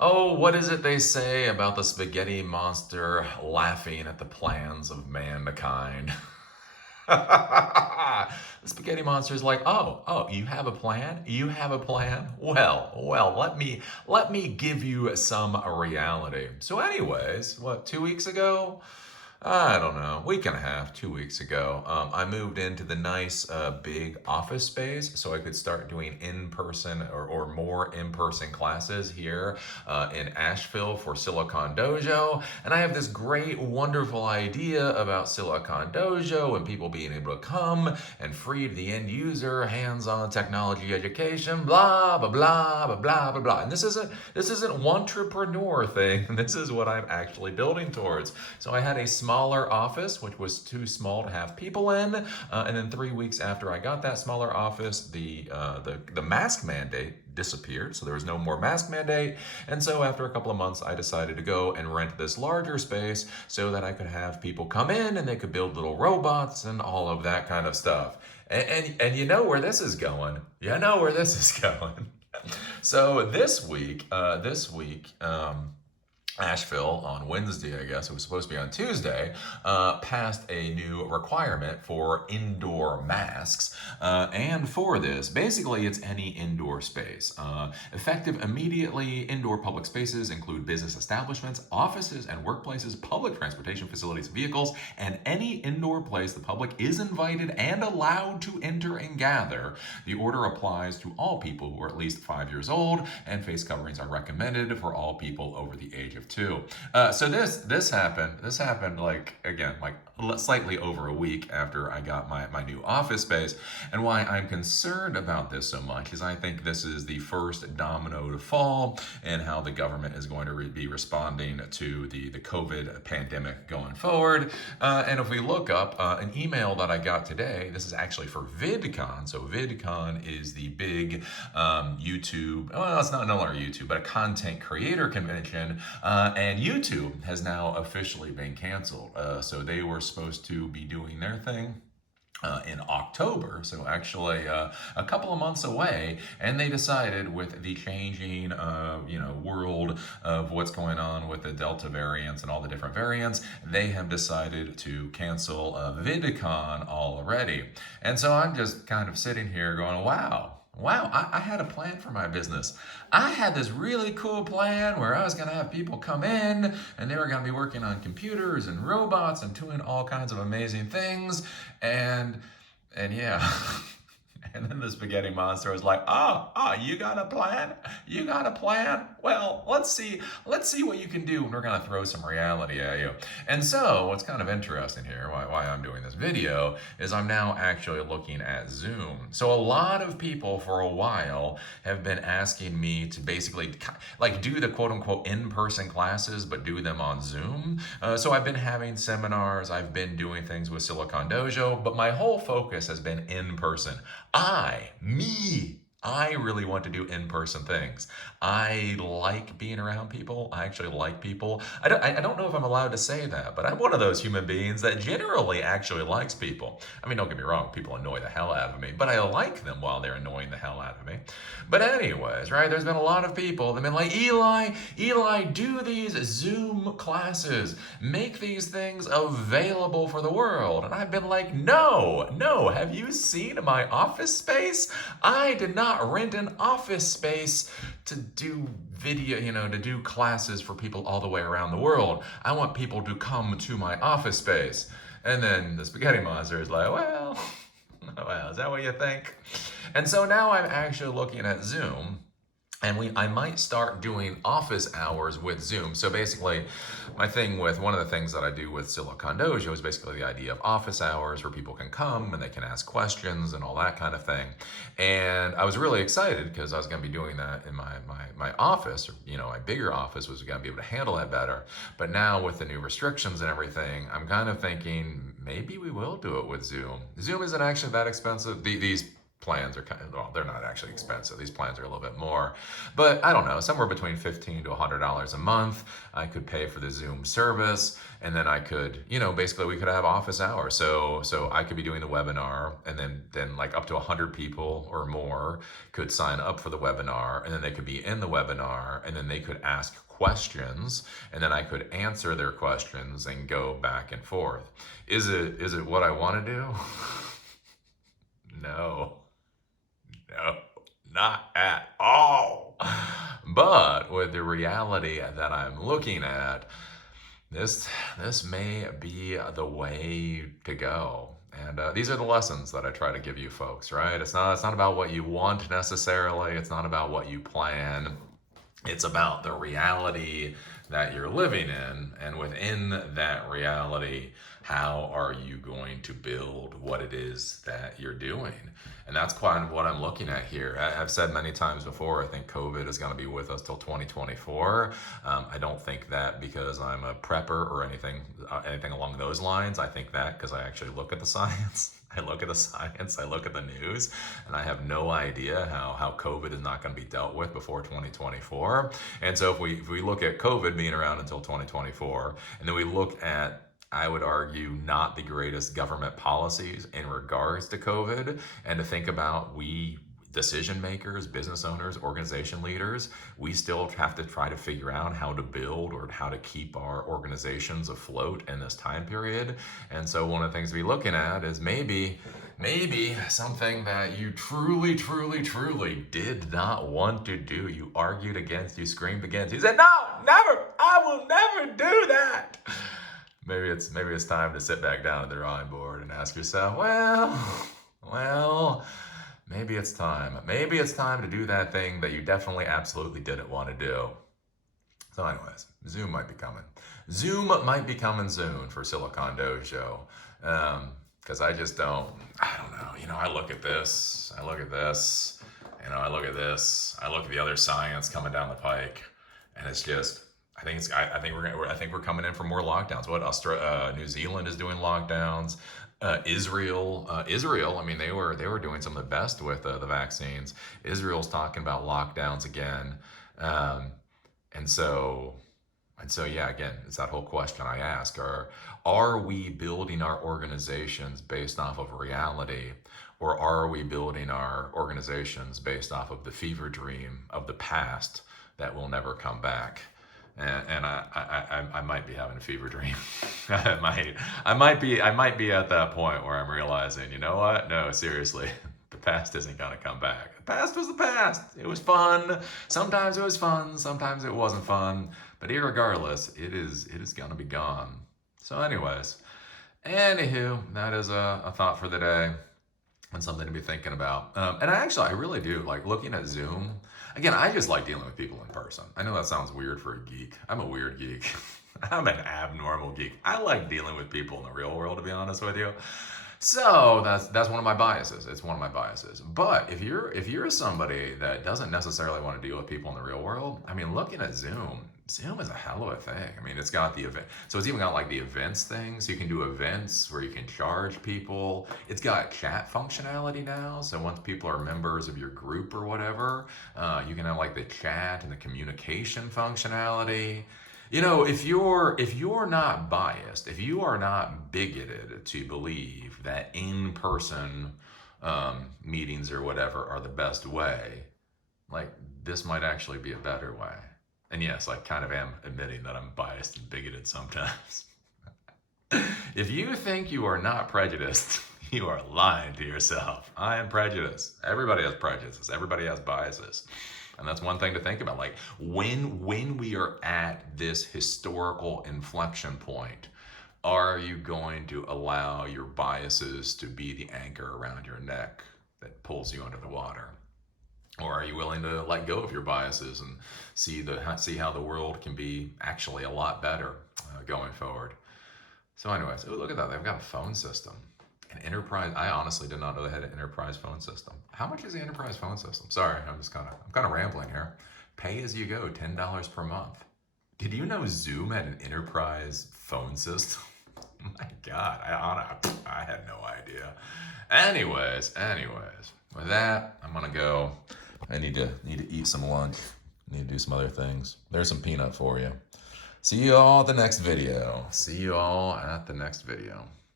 Oh, what is it they say about the spaghetti monster laughing at the plans of mankind? The spaghetti monster is like, oh, you have a plan? You have a plan? Well, let me give you some reality. So, anyways, what, 2 weeks ago? I don't know, week and a half, 2 weeks ago, I moved into the nice big office space so I could start doing in-person or more in-person classes here in Asheville for Silicon Dojo. And I have this great, wonderful idea about Silicon Dojo and people being able to come and free to the end user, hands-on technology education, blah blah blah blah blah blah blah. And this isn't one entrepreneur thing. This is what I'm actually building towards. So I had a smaller office, which was too small to have people in, and then 3 weeks after I got that smaller office, the mask mandate disappeared, so there was no more mask mandate. And so after a couple of months, I decided to go and rent this larger space so that I could have people come in and they could build little robots and all of that kind of stuff. And you know where this is going. You know where this is going. So this week, Asheville on Wednesday, I guess it was supposed to be on Tuesday, passed a new requirement for indoor masks. And for this, basically, it's any indoor space. Effective immediately, indoor public spaces include business establishments, offices and workplaces, public transportation facilities, vehicles, and any indoor place the public is invited and allowed to enter and gather. The order applies to all people who are at least 5 years old, and face coverings are recommended for all people over the age of 2. So this happened. This happened like again like slightly over a week after I got my new office space. And why I'm concerned about this so much is I think this is the first domino to fall in how the government is going to be responding to the COVID pandemic going forward. And if we look up an email that I got today, this is actually for VidCon. So VidCon is the big YouTube, well, it's not no longer YouTube, but a content creator convention. And YouTube has now officially been canceled. So they were supposed to be doing their thing in October, so actually a couple of months away, and they decided with the changing, world of what's going on with the Delta variants and all the different variants, they have decided to cancel VidCon already. And so I'm just kind of sitting here going, wow. Wow, I had a plan for my business. I had this really cool plan where I was going to have people come in and they were going to be working on computers and robots and doing all kinds of amazing things. And yeah. And then the spaghetti monster was like, you got a plan? You got a plan? Well, let's see what you can do, and we're gonna throw some reality at you. And so, what's kind of interesting here, why I'm doing this video, is I'm now actually looking at Zoom. So a lot of people for a while have been asking me to basically like do the quote unquote in-person classes, but do them on Zoom. So I've been having seminars, I've been doing things with Silicon Dojo, but my whole focus has been in person. I really want to do in-person things. I like being around people. I actually like people. I don't know if I'm allowed to say that, but I'm one of those human beings that generally actually likes people. I mean, don't get me wrong, people annoy the hell out of me, but I like them while they're annoying the hell out of me. But anyways, right, there's been a lot of people that have been like, Eli, do these Zoom classes. Make these things available for the world. And I've been like, no, have you seen my office space? I did not rent an office space to do video, to do classes for people all the way around the world. I want people to come to my office space. And then the spaghetti monster is like, well, is that what you think? And so now I'm actually looking at Zoom. And I might start doing office hours with Zoom. So basically, one of the things that I do with Silicon Dojo is basically the idea of office hours where people can come and they can ask questions and all that kind of thing. And I was really excited because I was going to be doing that in my office, or, my bigger office was going to be able to handle that better. But now with the new restrictions and everything, I'm kind of thinking maybe we will do it with Zoom. Zoom isn't actually that expensive. These plans are kind of, well, they're not actually expensive. These plans are a little bit more, but I don't know, somewhere between $15 to $100 a month. I could pay for the Zoom service, and then I could, basically we could have office hours. So I could be doing the webinar, and then like up to 100 people or more could sign up for the webinar, and then they could be in the webinar, and then they could ask questions, and then I could answer their questions and go back and forth. Is it what I want to do? No, not at all. But with the reality that I'm looking at, this may be the way to go. And these are the lessons that I try to give you folks, right? It's not about what you want necessarily. It's not about what you plan. It's about the reality that you're living in, and within that reality, how are you going to build what it is that you're doing? And that's quite what I'm looking at here. I've said many times before, I think COVID is going to be with us till 2024. I don't think that because I'm a prepper or anything along those lines. I think that because I actually look at the science. I look at the science, I look at the news, and I have no idea how COVID is not going to be dealt with before 2024. And so if we look at COVID being around until 2024, and then we look at, I would argue, not the greatest government policies in regards to COVID, and to think about we decision makers, business owners, organization leaders, we still have to try to figure out how to build or how to keep our organizations afloat in this time period. And so one of the things we're looking at is maybe something that you truly did not want to do. You argued against, you screamed against, you said, no, never, I will never do that. Maybe it's time to sit back down at the drawing board and ask yourself, well, maybe it's time. Maybe it's time to do that thing that you definitely absolutely didn't want to do. So anyways, Zoom might be coming. Zoom might be coming soon for Silicon Dojo. Because I don't know. I look at this, I look at this, I look at this, I look at the other science coming down the pike, and it's just, I think we're coming in for more lockdowns. New Zealand is doing lockdowns. Israel, I mean, they were doing some of the best with the vaccines. Israel's talking about lockdowns again. And so yeah, again, it's that whole question I ask, are we building our organizations based off of reality, or are we building our organizations based off of the fever dream of the past that will never come back? And I might be having a fever dream. I might be at that point where I'm realizing, you know what? No, seriously, the past isn't gonna come back. The past was the past. It was fun. Sometimes it was fun. Sometimes it wasn't fun. But irregardless, it is gonna be gone. So, anyways, anywho, that is a thought for the day and something to be thinking about. And I really do like looking at Zoom. Again, I just like dealing with people in person. I know that sounds weird for a geek. I'm a weird geek. I'm an abnormal geek. I like dealing with people in the real world, to be honest with you. So that's one of my biases. It's one of my biases. But if you're somebody that doesn't necessarily want to deal with people in the real world, I mean, looking at Zoom is a hell of a thing. I mean, it's got the event. So it's even got like the events thing. So you can do events where you can charge people. It's got chat functionality now. So once people are members of your group or whatever, you can have like the chat and the communication functionality. If you're not biased, if you are not bigoted to believe that in-person meetings or whatever are the best way, like this might actually be a better way. And yes, I kind of am admitting that I'm biased and bigoted sometimes. If you think you are not prejudiced, you are lying to yourself. I am prejudiced. Everybody has prejudices. Everybody has biases. And that's one thing to think about. Like when we are at this historical inflection point, are you going to allow your biases to be the anchor around your neck that pulls you under the water? Or are you willing to let go of your biases and see how the world can be actually a lot better going forward? So anyways, look at that. They've got a phone system. An enterprise. I honestly did not know they had an enterprise phone system. How much is the enterprise phone system? Sorry, I'm kind of rambling here. Pay as you go, $10 per month. Did you know Zoom had an enterprise phone system? My God, I had no idea. Anyways, with that, I'm gonna go. I need to eat some lunch. Need to do some other things. There's some peanut for you. See you all at the next video. See you all at the next video.